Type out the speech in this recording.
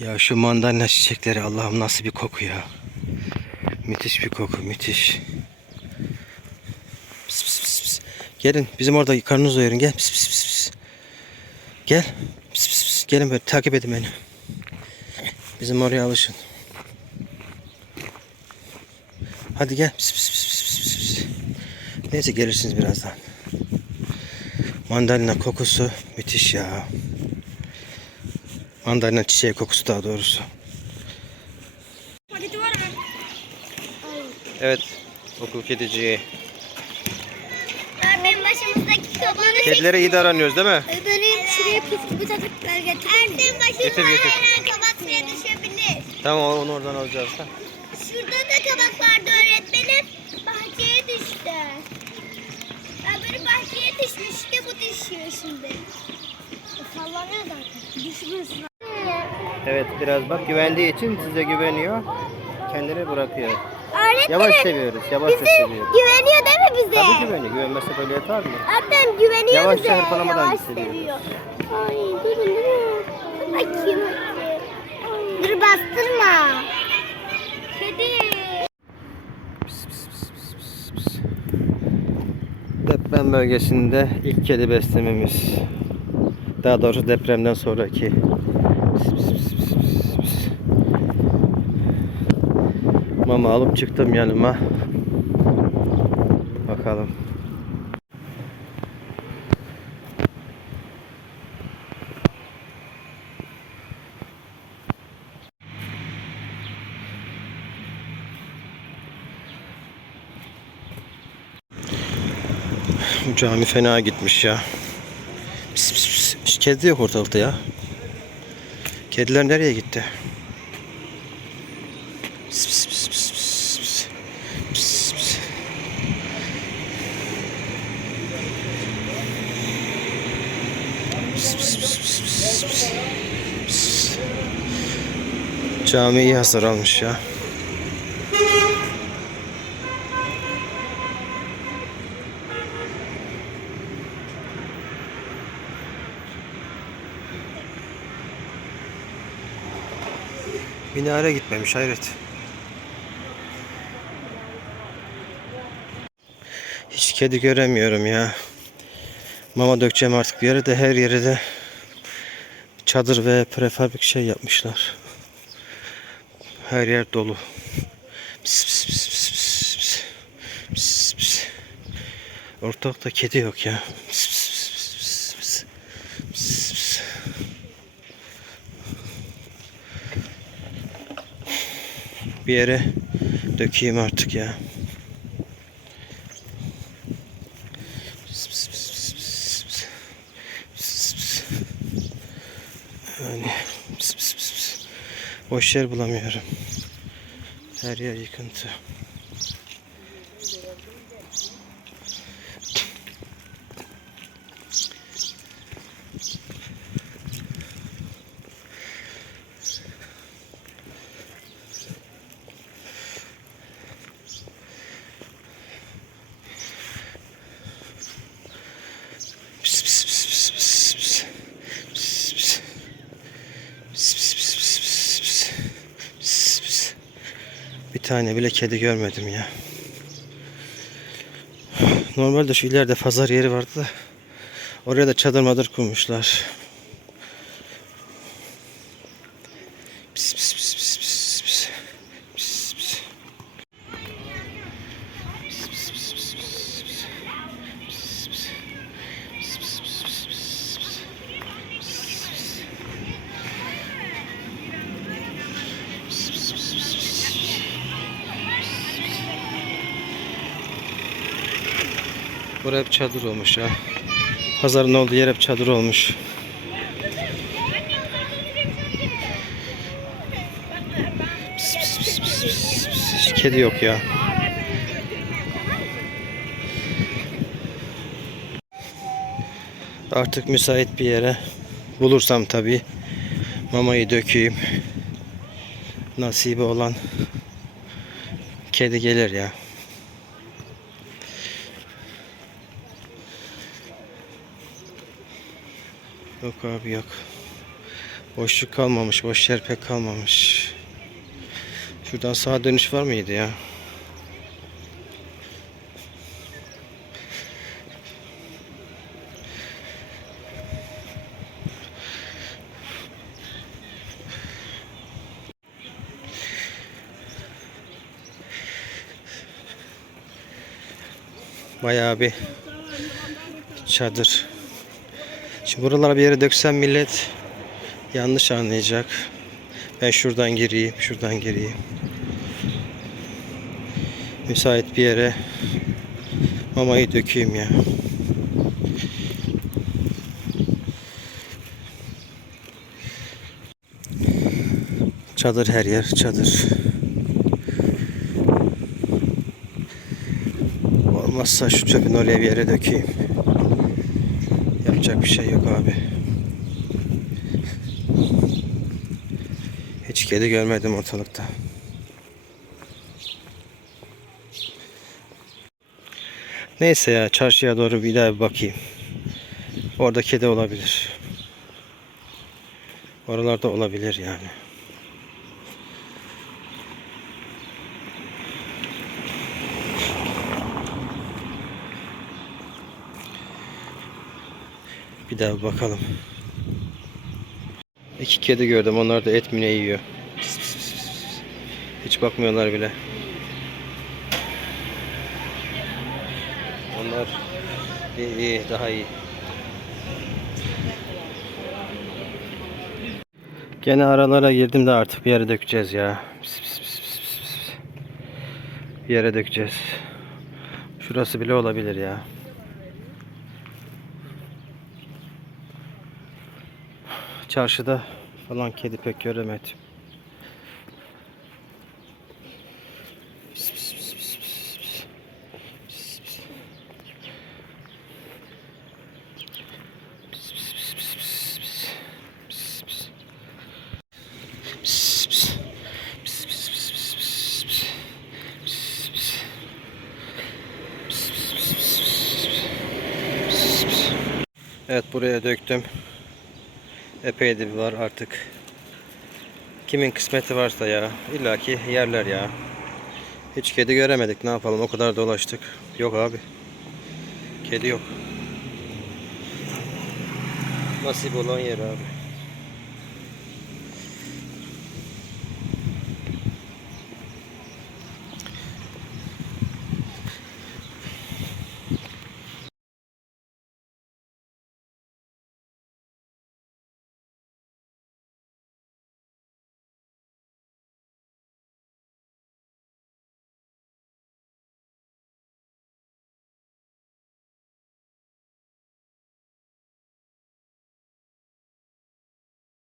Ya şu mandalina çiçekleri Allah'ım nasıl bir koku ya. Müthiş bir koku, müthiş. Pis, pis, pis, pis. Gelin bizim orada karnınızı doyurun gel. Pis, pis, pis, pis. Gel. Pis, pis, pis. Gelin böyle takip edin beni. Bizim oraya alışın. Hadi gel. Pis, pis, pis, pis, pis, pis. Neyse gelirsiniz birazdan. Mandalina kokusu müthiş ya. Mandalina çiçeği kokusu daha doğrusu. Paketi var mı? Evet. Okul kediciği. Benim başımızdaki kabanı Kedilere iyi davranıyoruz değil mi? Benim şuraya pis bir takıklar getirir misin? başımda Getir, getir. her an kabak suya düşebilir. Tamam onu oradan alacağız da. Şurada da kabak vardı öğretmenim. Bahçeye düştü. Öbürü bahçeye düşmüştü bu düşüyor şimdi. Sallanıyor zaten. Düşmüyorsun. Evet biraz bak güvendiği için size güveniyor. Kendini bırakıyor. Öğretmenim. Yavaş seviyoruz. Yavaş Bize seviyoruz. güveniyor değil mi bize? Tabii güveniyor. Güvenmezse böyle yatar mı? Zaten güveniyor Yavaş bize. hırpalamadan Yavaş seviyor. Ay durun durun. Bakayım. Ay. Dur bastırma. Kedi. Deprem bölgesinde ilk kedi beslememiz. Daha doğrusu depremden sonraki. Pis, pis, pis, pis, pis, pis. Mama alıp çıktım yanıma. Bakalım. Bu cami fena gitmiş ya. Pis, pis, pis. Kedi yok ortalıkta ya. Kediler nereye gitti? Pis, pis, pis, pis, pis, pis. Pis, pis. Pis, pis, pis, pis, pis, pis. Pis. Cami iyi hasar almış ya. Minare gitmemiş hayret. Hiç kedi göremiyorum ya. Mama dökeceğim artık bir yere de her yere de çadır ve prefabrik şey yapmışlar. Her yer dolu. Pis pis pis pis pis pis. Pis pis. Ortalıkta kedi yok ya. Pis pis pis pis pis pis. Pis pis. bir yere dökeyim artık ya. Pis. Yani pis, pis, pis, pis. Boş yer bulamıyorum. Her yer yıkıntı. Pis pis pis pis pis pis. Pis pis. Pis pis pis pis pis pis. Pis pis. Bir tane bile kedi görmedim ya. Normalde şu ileride pazar yeri vardı da oraya da çadır madır kurmuşlar. Burası hep çadır olmuş ya. Pazarın olduğu yer hep çadır olmuş. Pis, kedi yok ya. Artık müsait bir yere bulursam tabii mamayı dökeyim. Nasibi olan kedi gelir ya. Yok abi yok. Boşluk kalmamış. Boş yer pek kalmamış. Şuradan sağa dönüş var mıydı ya? Bayağı bir çadır. Şimdi buralara bir yere döksem millet yanlış anlayacak. Ben şuradan gireyim, şuradan gireyim. Müsait bir yere mamayı dökeyim ya. Çadır her yer, çadır. Olmazsa şu çöpün oraya bir yere dökeyim. Yapacak bir şey yok abi. Hiç kedi görmedim ortalıkta. Neyse ya çarşıya doğru bir daha bir bakayım. Orada kedi olabilir. Oralarda olabilir yani. Bir daha bakalım. İki kedi gördüm. Onlar da et mi ne yiyor. Pis, pis, pis, pis, pis. Hiç bakmıyorlar bile. Onlar iyi, iyi daha iyi. Gene aralara girdim de artık bir yere dökeceğiz ya. Pis, pis, pis, pis, pis. Bir yere dökeceğiz. Şurası bile olabilir ya. Çarşıda falan kedi pek göremedim. Pis, pis, pis, pis, pis, pis. Pis, pis. Pis, pis, pis, pis, pis, pis. Pis, pis. Pis, pis. Pis, pis, pis, pis, pis, pis. Pis, pis. Pis, pis, pis, pis, pis, pis. Pis, pis. Evet buraya döktüm. Epey de var artık. Kimin kısmeti varsa ya. İlla ki yerler ya. Hiç kedi göremedik. Ne yapalım? O kadar dolaştık. Yok abi. Kedi yok. Nasip olan yer abi.